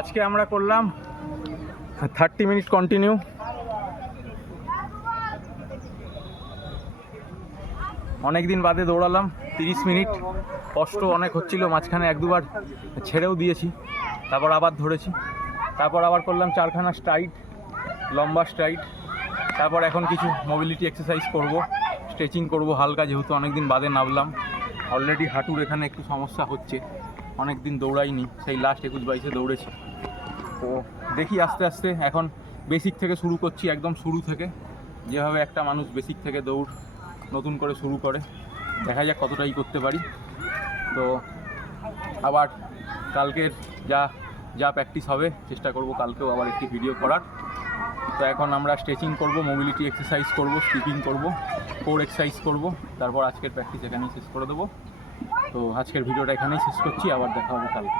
আজকে আমরা করলাম 30 মিনিট কন্টিনিউ। অনেক দিন বাদে দৌড়ালাম 30 মিনিট। কষ্ট অনেক হচ্ছিল, মাঝখানে এক দুবার ছেড়েও দিয়েছি, তারপর আবার ধরেছি, তারপর আবার করলাম 4খানা স্ট্রাইড, লম্বা স্ট্রাইড। তারপর এখন কিছু মোবিলিটি এক্সারসাইজ করব, স্ট্রেচিং করব হালকা, যেহেতু অনেক দিন বাদে নামলাম। অলরেডি হাঁটুর এখানে একটু সমস্যা হচ্ছে, অনেক দিন দৌড়াইনি, সেই লাস্ট 21-22-এ দৌড়েছি। তো দেখি আস্তে আস্তে, এখন বেসিক থেকে শুরু করছি, একদম শুরু থেকে, যেভাবে একটা মানুষ বেসিক থেকে দৌড় নতুন করে শুরু করে, দেখা যাক কতটাই করতে পারি। তো আবার কালকের যা প্র্যাকটিস হবে চেষ্টা করব কালকেও আবার একটি ভিডিও করার। তো এখন আমরা স্ট্রেচিং করব, মোবিলিটি এক্সারসাইজ করব, স্কিপিং করব, কোর এক্সারসাইজ করব, তারপর আজকের প্র্যাকটিস এখানেই শেষ করে দেবো। তো আজকের ভিডিওটা এখানেই শেষ করছি, আবার দেখা হবে কালকে।